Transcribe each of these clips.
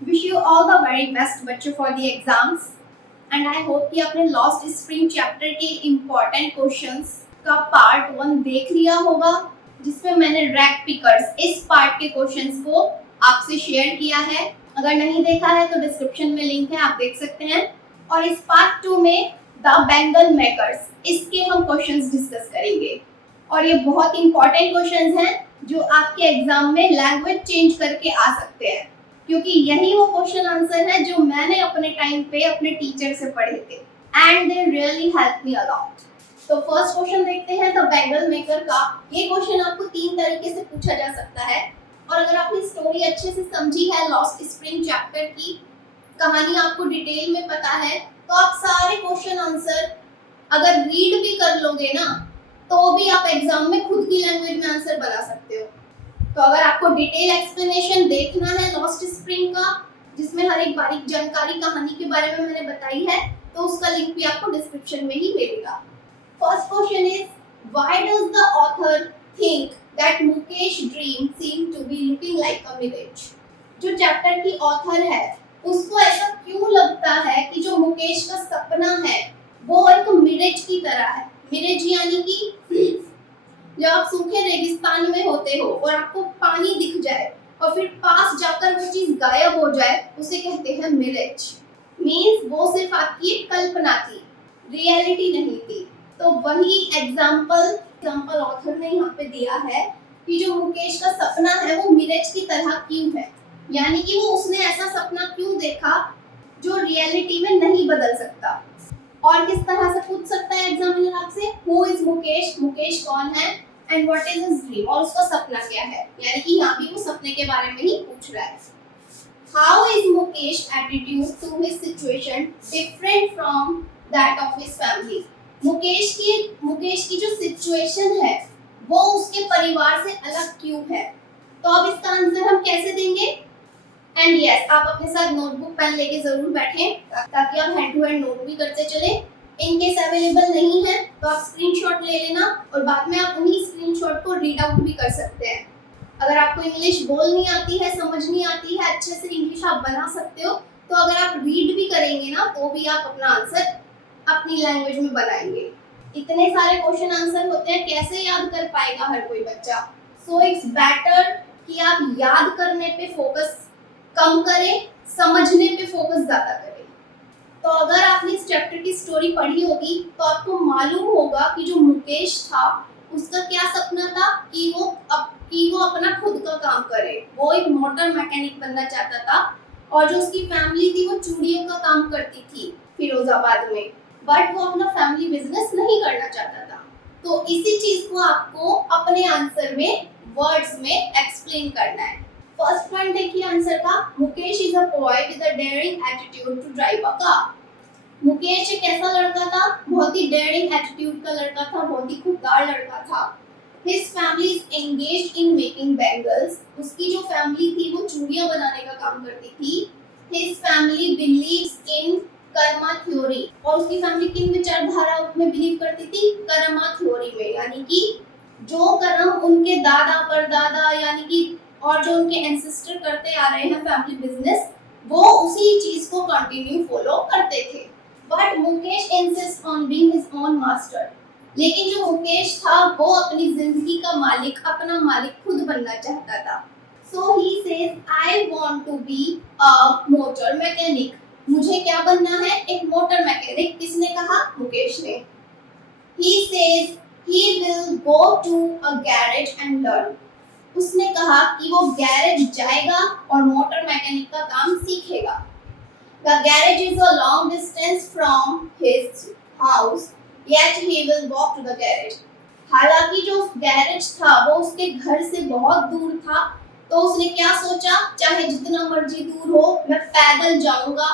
Wish you all the very best बच्चों for the exams and I hope कि आपने lost spring chapter के important questions का part 1 देख लिया होगा, जिसमें मैंने रैक पिकर्स इस पार्ट के क्वेश्चंस को आपसे शेयर किया है। अगर नहीं देखा है तो डिस्क्रिप्शन में लिंक है, आप देख सकते हैं। और इस पार्ट 2 में द बैंगल मेकर्स, इसके हम क्वेश्चंस डिस्कस करेंगे। और ये बहुत इंपॉर्टेंट क्वेश्चंस हैं जो आपके एग्जाम में लैंग्वेज चेंज करके आ सकते हैं, क्योंकि यही वो क्वेश्चन आंसर है जो मैंने अपने टाइम पे अपने टीचर से पढ़े थे and they really help me a lot. तो फर्स्ट क्वेश्चन देखते हैं द बैंगल मेकर का। ये क्वेश्चन आपको 3 तरीके से पूछा जा सकता है, और अगर आपने स्टोरी अच्छे से समझी है, लॉस्ट स्प्रिंग चैप्टर की कहानी आपको डिटेल में पता है, तो आप सारे क्वेश्चन आंसर अगर रीड भी कर लोगे ना, तो भी आप एग्जाम में खुद की लैंग्वेज में आंसर बना सकते हो। तो अगर आपको डिटेल एक्सप्लेनेशन देखना है लॉस्ट स्प्रिंग का, जिसमें हर एक बारीक जानकारी कहानी के बारे में मैंने बताई है, तो उसका लिंक भी आपको डिस्क्रिप्शन में ही मिलेगा। First question is why does the author think that Mukesh dream seem to be looking like a mirage. जो चैप्टर की ऑथर है उसको ऐसा क्यों लगता है कि जो मुकेश का सपना है वो एक मिरेज की तरह है। मिरेज यानी कि जब आप सूखे रेगिस्तान में होते हो और आपको पानी दिख जाए और फिर पास जाकर वो चीज गायब हो जाए, उसे कहते हैं मिरेज। मींस वो सिर्फ आपकी एक कल्पना थी, रियलिटी नहीं थी। तो वही एग्जांपल ऑथर ने यहाँ पे दिया है कि जो मुकेश का सपना है वो मिरेज की तरह क्यों है, यानी कि वो उसने ऐसा सपना क्यों देखा जो रियलिटी में नहीं बदल सकता। और किस तरह से पूछ सकता है एग्जामिनर आपसे, हु इज मुकेश, मुकेश कौन है, and what is his dream, और उसका सपना क्या है, यानी कि यहाँ भी वो सपने के बारे में ही पूछ रहा है। How is Mukesh attitude to his situation different from that of his family. Mukesh की जो सिचुएशन है वो उसके परिवार से अलग क्यों है। तो अब इसका आंसर हम कैसे देंगे। एंड यस, आप अपने साथ नोटबुक पेन लेके जरूर बैठें, ताकि आप हैंड टू हैंड नोट भी करते चले। इन केस अवेलेबल नहीं है तो आप स्क्रीनशॉट ले लेना, और बाद में आप उन्हीं स्क्रीनशॉट को रीड आउट भी कर सकते हैं। अगर आपको इंग्लिश बोलनी आती है, समझ नहीं आती है, अच्छे से इंग्लिश आप बना सकते हो, तो अगर आप रीड भी करेंगे ना, तो भी आप अपना आंसर अपनी लैंग्वेज में बनाएंगे। इतने सारे क्वेश्चन आंसर होते हैं, कैसे याद कर पाएगा हर कोई बच्चा। सो इट्स बेटर कि आप याद करने पे फोकस कम करें, समझने पे फोकस ज्यादा करें। तो अगर आपने इस चैप्टर की स्टोरी पढ़ी होगी तो आपको मालूम होगा कि जो मुकेश था उसका क्या सपना था कि वो अपना खुद का काम करे। वो एक मोटर मैकेनिक बनना चाहता था, और जो उसकी फैमिली थी वो चूड़ियों का काम करती थी फिरोजाबाद में, बट वो अपना फैमिली बिजनेस नहीं करना चाहता था। तो इसी चीज को आपको अपने आंसर में वर्ड्स में एक्सप्लेन करना है। फर्स्ट पॉइंट देखिए आंसर का, Mukesh is a boy with a daring attitude to drive a car. Mukesh एक ऐसा लड़का था, बहुत ही डेयरिंग एटीट्यूड का लड़का था, बहुत ही खुददार लड़का था। His family is engaged in making bangles. उसकी जो फैमिली थी वो चूड़ियां बनाने का काम करती थी। His family believes in Karma theory, और उसकी फैमिली किन विचारधारा में बिलीव करती थी, कर्मा थ्योरी में, यानी कि जो कर्म उनके दादा परदादा यानी कि और जो उनके एंसेस्टर करते आ रहे हैं फैमिली बिजनेस, वो उसी चीज को कंटिन्यू फॉलो करते थे। But Mukesh insist on being his own master. लेकिन जो मुकेश था वो अपनी जिंदगी का मालिक, अपना मालिक खुद बनना चाहता था। So he says I want to be a motor mechanic. मुझे क्या बनना है, एक मोटर मैकेनिक। किसने कहा, मुकेश ने। He says he will go to a garage and learn. उसने कहा कि वो गैरेज जाएगा और मोटर मैकेनिक का काम सीखेगा। The garage is a long distance from his house, yet he will walk to the garage. हालांकि जो गैरेज था वो उसके घर से बहुत दूर था, तो उसने क्या सोचा, चाहे जितना मर्जी दूर हो मैं पैदल जाऊंगा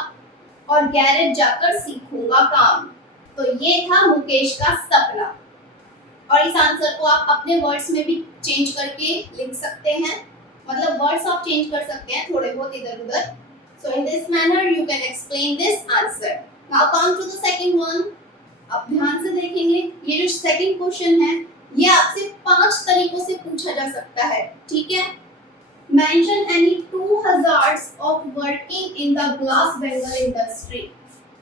और गैरेज जाकर सीखूंगा काम। तो ये था मुकेश का सपना। और इस आंसर को आप अपने वर्ड्स में भी चेंज करके लिख सकते हैं, मतलब वर्ड्स आप चेंज कर सकते हैं थोड़े बहुत इधर उधर। So in this manner you can explain this answer. Now come to the second one. अब ध्यान से देखेंगे, ये जो सेकंड क्वेश्चन है ये आपसे 5 तरीकों से पूछा जा सकता है, ठीक है। Mention any two hazards of working in the glass Bengal industry.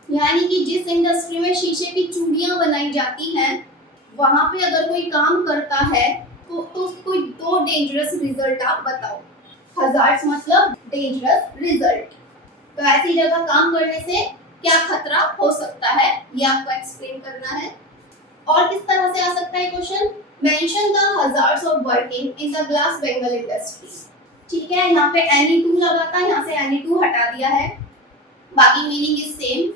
यानी कि जिस इंडस्ट्री में शीशे की चूड़ियां बनाई जाती हैं वहां पे अगर कोई काम करता है तो कोई दो डेंजरस रिजल्ट आप बताओ। हजार्ड्स मतलब डेंजरस रिजल्ट। तो ऐसी जगह काम करने से क्या खतरा हो सकता है ये आपको एक्सप्लेन करना है। और किस तरह से आ सकता है question, mention the hazards of working in the glass bangle industry. ठीक है, यहाँ पे Ni2 लगा था, यहाँ से Ni2 हटा दिया है, बाकी meaning is same.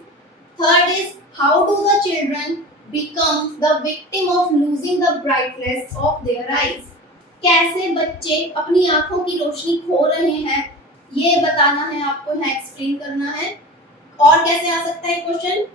Third is how do the children become the victim of losing the brightness of their eyes. कैसे बच्चे अपनी आंखों की रोशनी खो रहे हैं ये बताना है आपको, यहाँ एक्सप्लेन करना है। और कैसे आ सकता है question,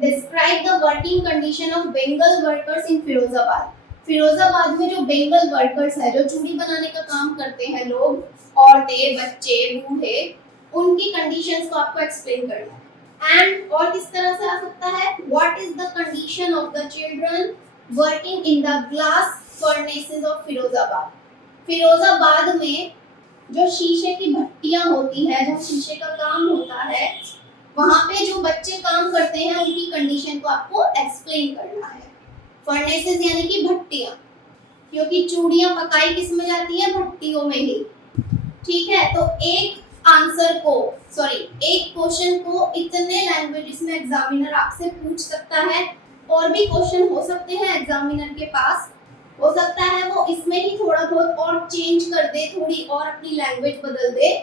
describe the working condition of Bengal workers in Firozabad. Firozabad में जो बेंगल वर्कर्स है, जो चूड़ी बनाने का काम करते हैं लोग, औरतें, बच्चे, बूढ़े, उनकी कंडीशंस को आपको एक्सप्लेन करना है। एंड और किस तरह से आ सकता है, what is the condition of the children working in the glass furnaces of Firozabad. Firozabad में जो शीशे की भट्टियां होती हैं, जहाँ शीशे का काम होता है, वहां पे जो बच्चे काम करते हैं उनकी कंडीशन को आपको एक्सप्लेन करना है। फर्नेसेस यानी कि भट्टियां, क्योंकि चूड़ियां पकाई किस में जाती है, भट्टियों में ही। ठीक है, तो एक क्वेश्चन को इतने लैंग्वेजेस में एग्जामिनर आपसे पूछ सकता है। और भी क्वेश्चन हो सकते हैं एग्जामिनर के पास, हो सकता है वो इसमें ही थोड़ा बहुत और चेंज कर दे, थोड़ी और अपनी लैंग्वेज बदल दे।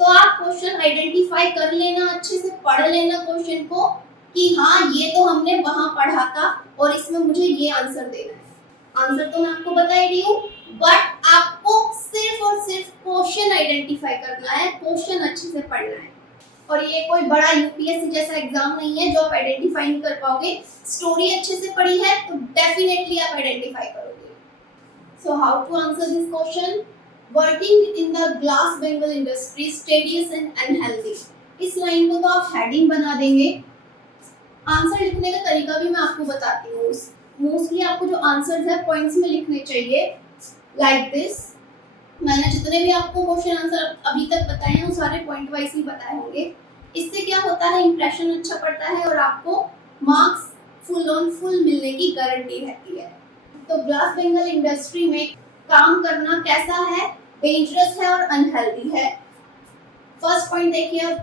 तो आप क्वेश्चन आइडेंटिफाई कर लेना, अच्छे से पढ़ लेना क्वेश्चन को कि हाँ ये तो हमने वहां पढ़ा था और इसमें मुझे ये आंसर देना है। आंसर तो मैं आपको बता ही रही हूँ, बट आपको सिर्फ और सिर्फ क्वेश्चन आइडेंटिफाई करना है, क्वेश्चन अच्छे से पढ़ना है। और ये कोई बड़ा यूपीएससी जैसा एग्जाम नहीं है जो आप आइडेंटिफाई नहीं कर पाओगे। स्टोरी अच्छे से पढ़ी है तो डेफिनेटली आप आइडेंटिफाई करोगे। So how to answer this question, working in the glass bangle industry tedious and unhealthy. इस लाइन को तो आप हेडिंग बना देंगे। आंसर लिखने का तरीका भी मैं आपको बताती हूँ। मोस्टली आपको जो आंसर्स है पॉइंट्स में लिखने चाहिए, लाइक दिस। मैंने जितने भी आपको क्वेश्चन आंसर अभी तक बताए हैं वो सारे पॉइंट वाइज ही बताए होंगे। इससे क्या होता है, इंप्रेशन अच्छा पड़ता है और आपको मार्क्स फुल ऑन फुल मिलने की गारंटी रहती है। तो ग्लास बेंगल इंडस्ट्री में काम करना कैसा है, डेंजरस है और अनहेल्दी है। फर्स्ट पॉइंट देखिए,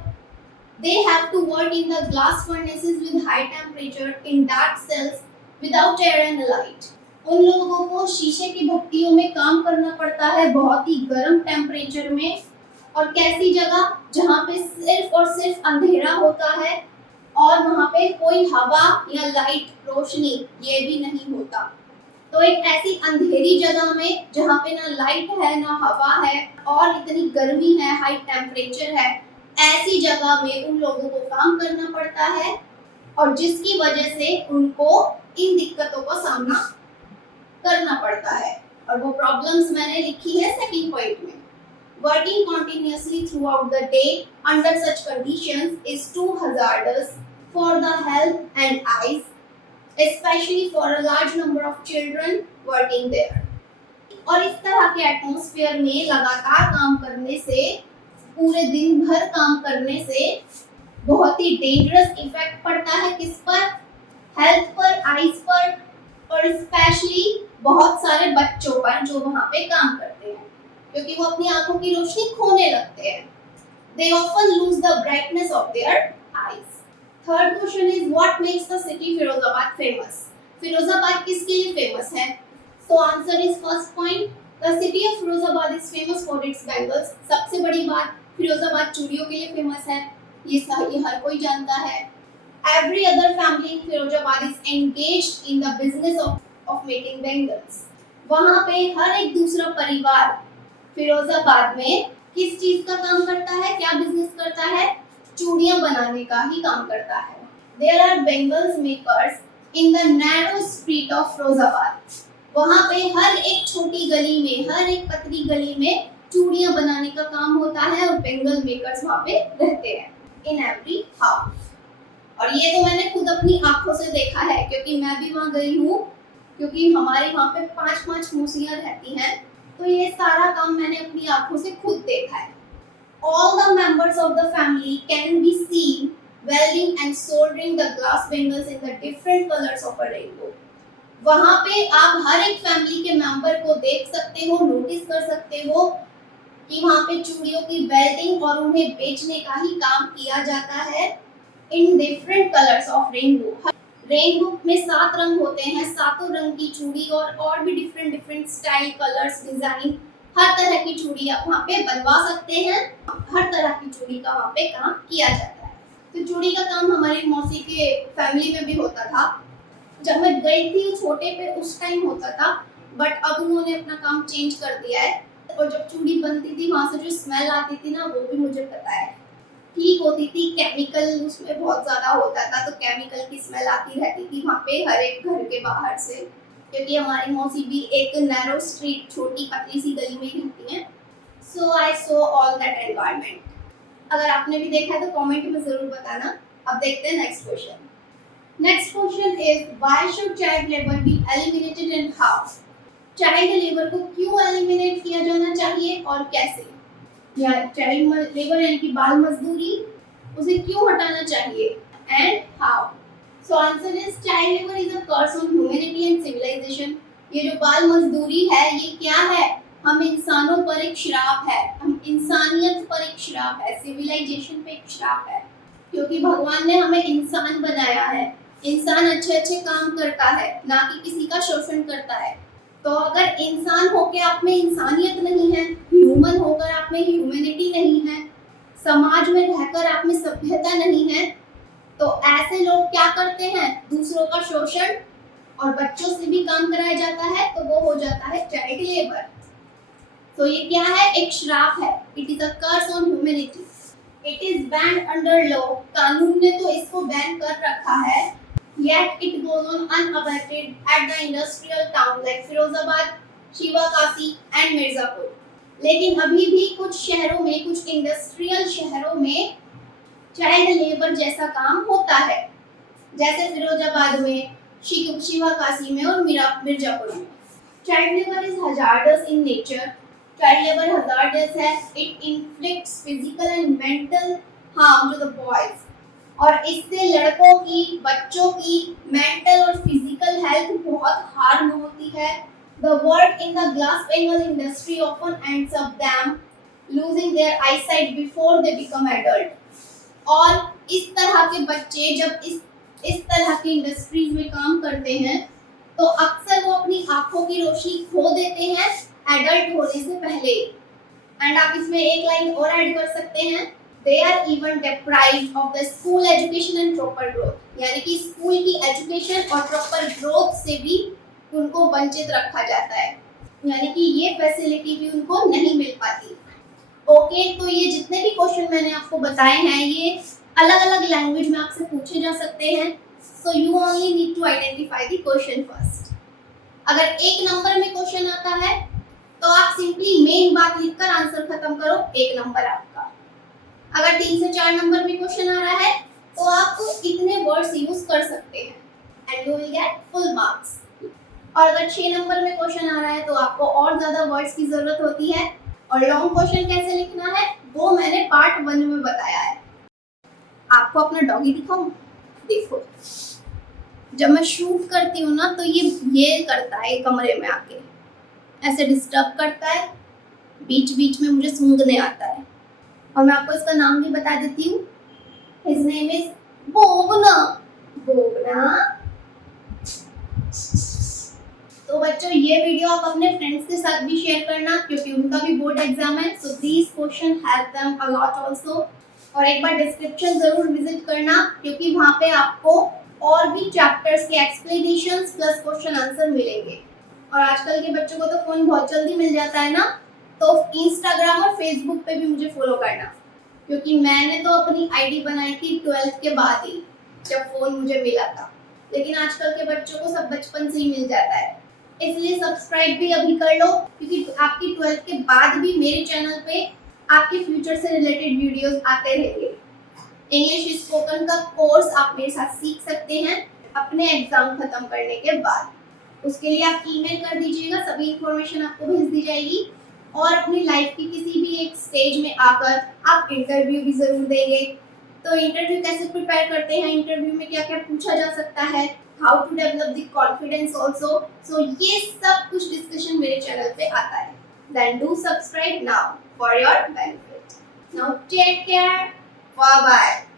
they have to work in the glass furnaces with high temperature in dark cells without air and light। उन लोगों को शीशे की भट्टियों में काम करना पड़ता है बहुत ही गर्म टेम्परेचर में, और कैसी जगह, जहाँ पे सिर्फ और सिर्फ अंधेरा होता है और वहाँ पे कोई हवा या लाइट रोशनी ये भी नहीं होता। तो एक ऐसी अंधेरी जगह में जहाँ पे ना लाइट है ना हवा है और इतनी गर्मी है, हाई टेम्परेचर है, ऐसी जगह में उन लोगों को काम करना पड़ता है और जिसकी वजह से उनको इन दिक्कतों का सामना करना पड़ता है। और वो प्रॉब्लम्स मैंने लिखी है सेकंड पॉइंट में। Working continuously throughout the day under such conditions is too hazardous for the health and eyes, especially for a large number of children working there। और इस तरह के एटमॉस्फेयर में लगातार काम करने से, पूरे दिन भर काम करने से बहुत ही डेंजरस इफेक्ट पड़ता है किस पर, हेल्थ पर, आईज पर, और स्पेशली बहुत सारे बच्चों पर जो वहाँ पे काम करते हैं, क्योंकि वो अपनी आंखों की रोशनी खोने लगते हैं। They often lose the brightness of their eyes। Third question is what makes the city Firozabad famous? Firozabad किसके लिए फेमस है? So answer is first point, the city of Firozabad is famous for its bangles। सबसे बड़ी बात, फिरोजाबाद चूड़ियों के लिए famous है, ये हर कोई जानता है। Every other family in Firozabad is engaged in the business of making bangles। वहाँ पे हर एक दूसरा परिवार फिरोजाबाद में किस चीज का काम करता है, क्या बिजनेस करता है, चूड़ियां बनाने का ही काम करता है। There are bangles makers in the narrow street of Firozabad। वहाँ पे हर एक छोटी गली में, हर एक पतली गली में चूड़ियां बनाने का काम होता है और बेंगल मेकर्स वहाँ पे रहते हैं in every house। और ये तो मैंने खुद अपनी आंखों से देखा है, क्योंकि मैं भी वहाँ गई हूँ, क्योंकि हमारे वहाँ पे 5 मौसियाँ रहती हैं तो ये सारा काम मैंने अपनी आंखों से खुद देखा है। All the members of the family can be seen welding and soldering the glass bangles in the different colors of a rainbow. वहाँ पे आप हर एक फैमिली के मेंबर को देख सकते हो, नोटिस कर सकते हो कि वहाँ पे चूड़ियों की वेल्डिंग और उन्हें बेचने का ही काम किया जाता है in different colours of rainbow. Rainbow में 7 रंग होते हैं, सातों रंग की चूड़ी और भी डिफरेंट स्टाइल, कलर्स, डिजाइन, हर तरह की चूड़ी आप वहाँ पे बनवा सकते हैं। हर तरह की चूड़ी का वहाँ पे काम किया जाता है। तो चूड़ी का काम हमारी मौसी के फैमिली में भी होता था। जब मैं गई थी छोटे पे उस टाइम होता था, बट अब उन्होंने अपना काम चेंज कर दिया है। और जब चूड़ी बनती थी वहाँ से जो स्मेल आती थी ना, वो भी मुझे पता है ठीक होती थी। केमिकल उसमें बहुत ज़्यादा होता था, तो केमिकल की स्मेल आती रहती थी वहाँ पे हर एक घर के बाहर से, क्योंकि हमारी मौसी भी एक नैरो स्ट्रीट, छोटी पतली सी गली में ही रहती हैं। सो आई सो ऑल दैट एनवायरनमेंट। अगर आपने भी देखा है तो कमेंट में ज़रूर बताना। अब देखते हैं next question. Next question is why should child labor be eliminated and how? Child labour को क्यों एलिमिनेट किया जाना चाहिए और कैसे? या चाइल्ड लेबर यानी कि बाल मजदूरी, उसे क्यों हटाना चाहिए and how? So answer is child labour is a curse on humanity and civilisation. ये जो बाल मजदूरी है ये क्या है? हम इंसानों पर एक श्राप है, हम इंसानियत पर एक श्राप है, सिविलाइजेशन पे एक श्राप है। क्योंकि भगवान ने हमें इंसान बनाया है, इंसान अच्छे अच्छे काम करता है, ना कि किसी का शोषण करता है। तो अगर इंसान होकर आप में इंसानियत नहीं है, ह्यूमन होकर आप में ह्यूमैनिटी नहीं है, समाज में रहकर आप में सभ्यता नहीं है, तो ऐसे लोग क्या करते हैं? दूसरों का शोषण, और बच्चों से भी काम कराया जाता है, तो वो हो जाता है चाइल्ड लेबर। तो ये क्या है? एक श्राप है। It is a curse on humanity. It is ban under law. कानून ने तो इसको बैन कर रखा है, yet it goes on unabated at the industrial town like Firozabad, Sivakasi and Mirzapur. लेकिन अभी भी कुछ शहरों में, कुछ इंडस्ट्रियल शहरों में चाइल्ड लेबर जैसा काम होता है, जैसे फिरोजाबाद में, शिवाकाशी में और मिर्जापुर में। Child labour is hazardous in nature. Child labour hazardous है। It inflicts physical and mental harm to the boys, और इससे लड़कों की, बच्चों की मेंटल और फिजिकल हेल्थ बहुत हार्म होती है। The work in the glass panel industry often ends up them losing their eyesight before they become adult. और इस तरह के बच्चे जब इस तरह की इंडस्ट्रीज में काम करते हैं, तो अक्सर वो अपनी आंखों की रोशनी खो देते हैं एडल्ट होने से पहले। एंड आप इसमें एक लाइन और ऐड कर सकते हैं, they are even deprived of the school education and proper growth, यानी कि स्कूल की एजुकेशन और प्रॉपर ग्रोथ से भी उनको वंचित रखा जाता है, यानी कि ये फैसिलिटी भी उनको नहीं मिल पाती। ओके, तो ये जितने भी क्वेश्चन मैंने आपको बताए हैं ये अलग अलग लैंग्वेज में आपसे पूछे जा सकते हैं। So you only need to identify the question first. अगर 1 नंबर में क्वेश्चन आता है तो आप सिंपली मेन बात लिखकर आंसर खत्म करो, 1 नंबर आपका। अगर 3 से 4 नंबर में क्वेश्चन आ रहा है तो आप इतने वर्ड्स यूज कर सकते हैं and you will get full marks. और अगर 6 नंबर में क्वेश्चन आ रहा है तो आपको और ज्यादा वर्ड्स की जरूरत होती है। और लॉन्ग क्वेश्चन कैसे लिखना है वो मैंने पार्ट 1 में बताया है। आपको अपना डॉगी दिखाऊं? देखो, जब मैं शूट करती हूँ ना तो ये करता है, कमरे में आके ऐसे डिस्टर्ब करता है, बीच बीच में मुझे सूंघने आता है। और मैं आपको इसका नाम भी बता देती हूँ। His name is Bogna. Bogna. तो बच्चों ये वीडियो आप अपने फ्रेंड्स के साथ भी शेयर करना, क्योंकि उनका भी बोर्ड एग्जाम है। So these question help them a lot also. और एक बार डिस्क्रिप्शन जरूर विजिट करना, क्योंकि वहाँ पे आपको और भी चैप्टर्स के एक्सप्लेनेशंस प्लस क्वेश्चन आंसर मिलेंगे। और आजकल के बच्चों को तो फोन बहुत जल्दी मिल जाता है ना, तो इंस्टाग्राम और फेसबुक पे भी मुझे फॉलो करना, क्योंकि मैंने तो अपनी आईडी बनाई थी 12th के बाद ही, जब फोन मुझे मिला था। लेकिन आजकल के बच्चों को सब बचपन से ही मिल जाता है, इसलिए सब्सक्राइब भी अभी कर लो, क्योंकि आपकी 12th के बाद भी मेरे चैनल पे आपके फ्यूचर से रिलेटेड वीडियोस आते रहेंगे। इंग्लिश स्पोकन का कोर्स आप मेरे साथ सीख सकते हैं अपने एग्जाम खत्म करने के बाद। उसके लिए आप ईमेल कर दीजिएगा, सभी इंफॉर्मेशन आपको भेज दी जाएगी। और अपनी लाइफ की किसी भी एक स्टेज में आकर आप इंटरव्यू भी ज़रूर देंगे। तो इंटरव्यू कैसे प्रिपेयर करते हैं, इंटरव्यू में क्या क्या पूछा जा सकता है, how to develop the confidence also, so ये सब कुछ डिस्कशन मेरे चैनल पे आता है। Then do subscribe now for your benefit. Now take care, bye bye.